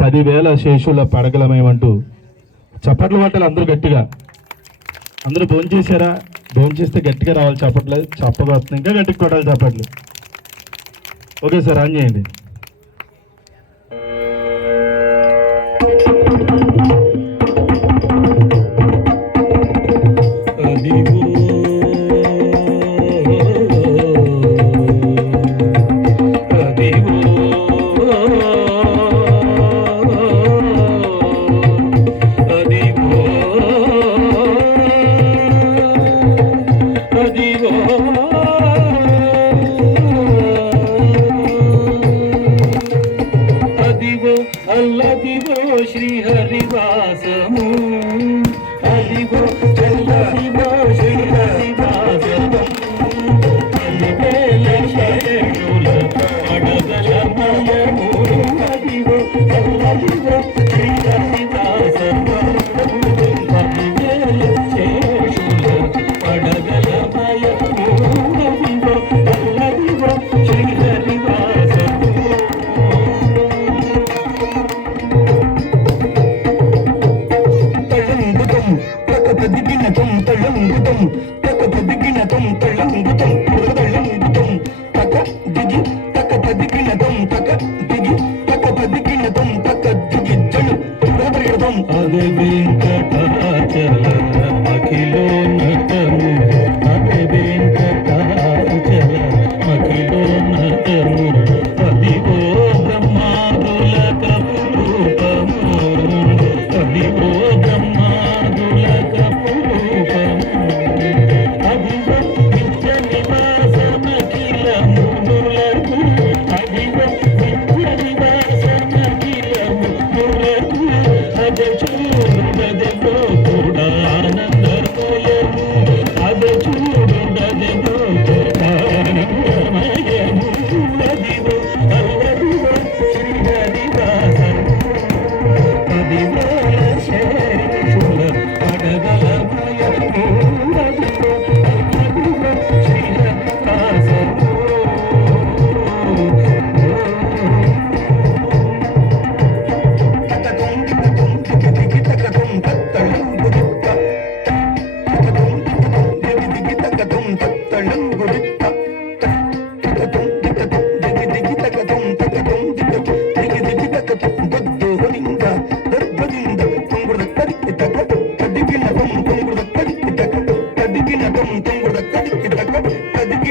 పదివేల శేషుల పడగలమేమంటూ చప్పట్లు పట్టాలి అందరూ గట్టిగా. అందరూ భోంచేశారా? భోంచేస్తే గట్టిగా రావాలి చప్పట్లు. చప్పబోతుంది ఇంకా గట్టిగా కొట్టాలి చప్పట్లు. ఓకే సార్ ఆన్ చేయండి. అల్లదిగో శ్రీహరివాసము అదిగో అల్లదిగో శ్రీహరివాసము అలివేల శేషుల అడగలమయము అదిగో అల్లదిగో తకతదిగినతం తళంగుతం తకతదిగినతం తళంగుతం తళంగుతం తక దిగి తకతదిగినతం తక దిగి తకతదిగినతం తక దిగి. జను తుడబెడతం అదే వెంకటాచల. అఖిలోన్నతము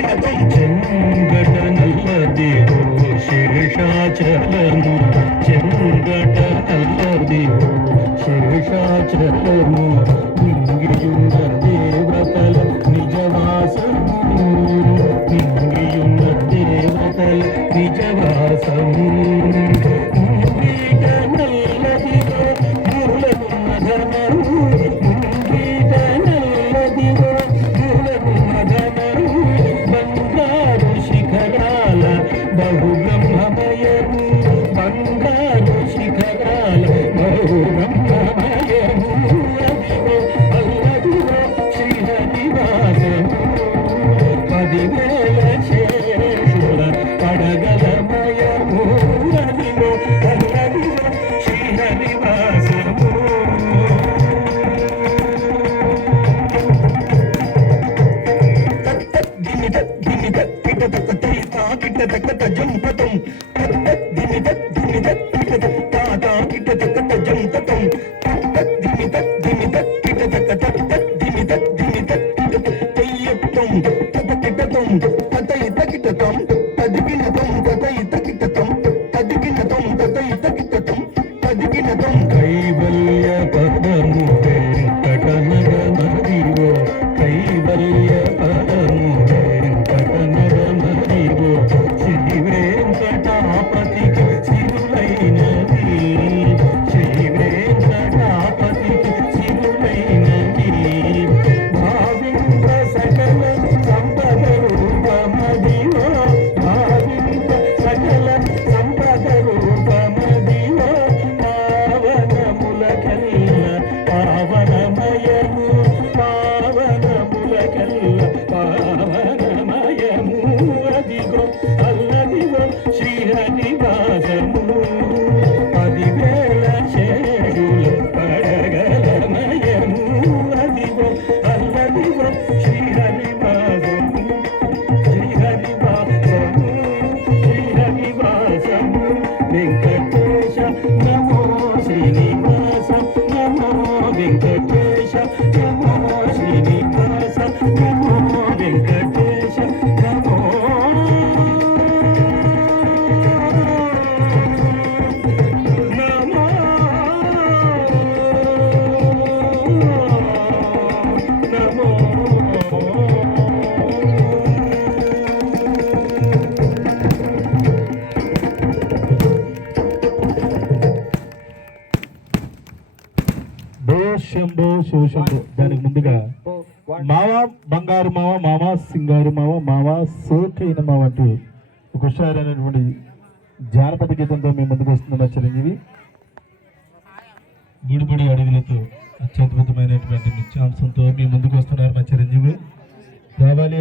I don't கிட்ட தக்க தஜம் தத்தம் தத் தத் திமி தத் திமி தத் தத் தா தா கிட்ட தக்க தஜம் தத்தம் தத் தத் திமி தத் பாவனமய శంభో శివ శంభో. దానికి ముందుగా మావ బంగారు మావ మామ సింగారు మావ మావ సోకైన మావ అంటూ ఒక హుషారైనటువంటి జానపద గీతంతో మేము ముందుకు వస్తున్న చిరంజీవి. గుడిబడి అడవులతో అత్యద్భుతమైనటువంటి నిత్యాంశంతో మీ ముందుకు వస్తున్నారు మా చిరంజీవి. రావాలి